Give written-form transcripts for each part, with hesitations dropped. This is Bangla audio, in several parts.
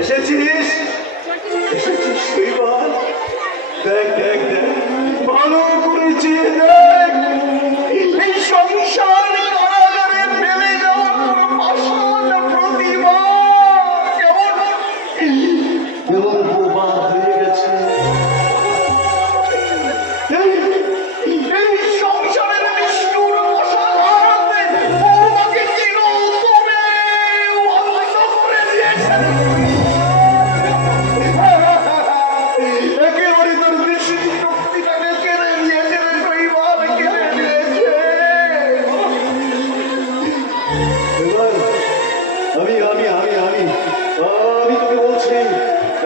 এসেছিস এসেছিস শৈবাল, দেখ দেখ দেখ ভালো করেছি, দেখ এই সংসার কারাগারে ফেলে যাওয়ার কোনো পাষাণ প্রতিমা কেমন কেমন বোবা হয়ে গেছে। এই সংসারের নিষ্ঠুর অসাধারণে বৌমাকে চিরতরে অবশ করে দিয়েছে। একেবারে তোর দৃষ্টি শক্তিটাকে কেড়ে নিয়েছে রে শৈবাল, কেড়ে নিয়েছে। এবার আমি আমি আমি আমি আমি তোকে বলছি,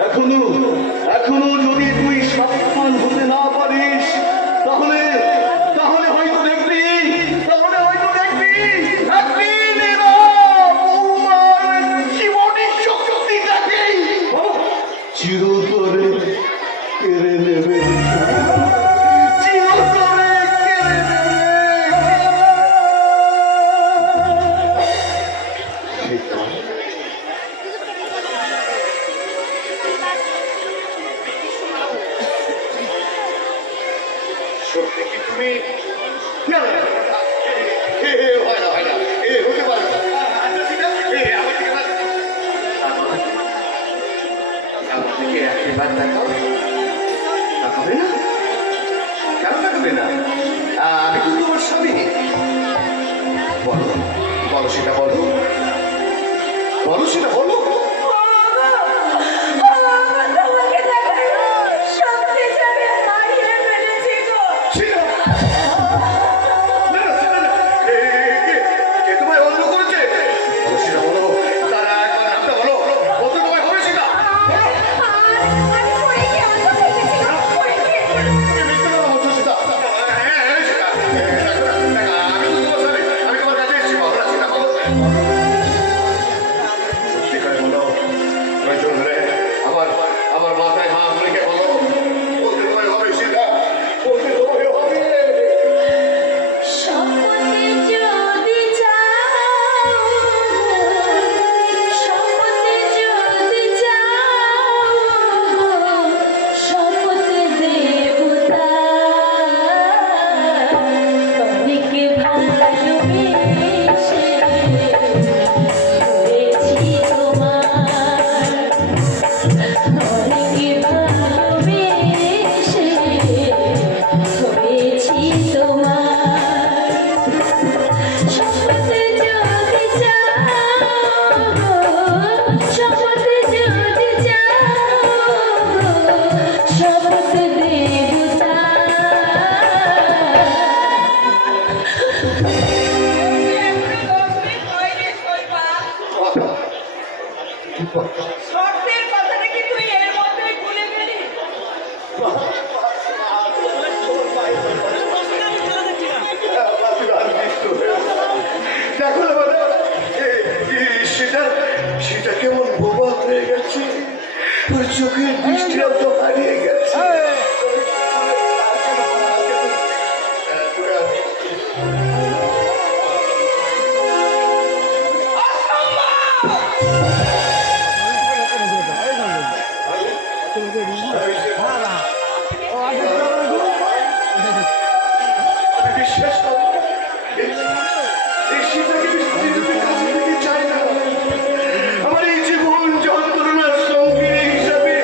এখনো এখনো যদি তুই সাবধান হতে না পারিস তাহলে তাহলে হয়তো দেখবি একদিন এরা বৌমার জীবনী শক্তিটাকেই চিরতরে কেড়ে নেবে, চিরতরে কেড়ে নেবে। সত্যি কি তুমি না না, হয় না হয় না, হতে পারে না। আচ্ছা ঠিক আছে, আমার থেকে একবার দেখাও। দেখাবে না? কেন দেখাবে না? আমি তো তোমার স্বামী। বলো বলো, সেটা বলো, বলো সেটা বলো। আমার মাথায় হাত রেখে বলো, বলতে তোমায় হবে সেটা, বলতে তোমায় হবে। শর্তের কথাটা কি তুই এর মধ্যেই ভুলে গেলি? সেটা কেমন বোবা হয়ে গেছে, তোর চোখের দৃষ্টিও তো হারিয়ে গেছে। বিশ্বাস কর, এই শীতটাকে চাই না। আমার এই জীবন যন্ত্রণার সঙ্গী হিসাবে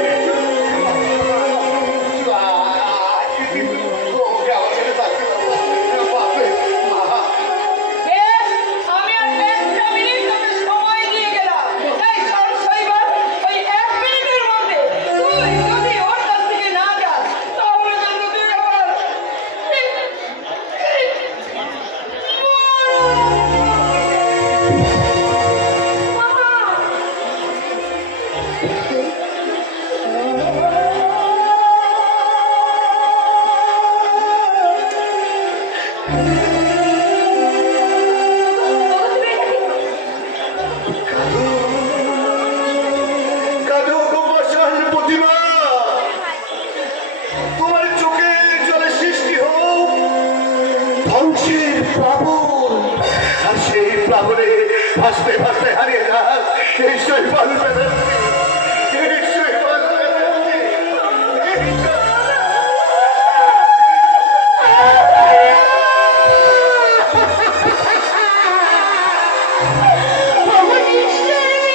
আমি আর একটা মিনিট তোকে সময় দিয়ে গেলাম। এই শোন শৈবাল, ওই 1 মিনিটের মধ্যে তুই যদি ওর কাছ থেকে না যাস তাহলে কিন্তু তুই আমার তোমার চোখে জলে সৃষ্টি হোক ধ্বংসের প্লাবন, আর সেই প্লাবনে ভাসতে ভাসতে হারিয়ে যাক এই শৈবাল ব্যানার্জি।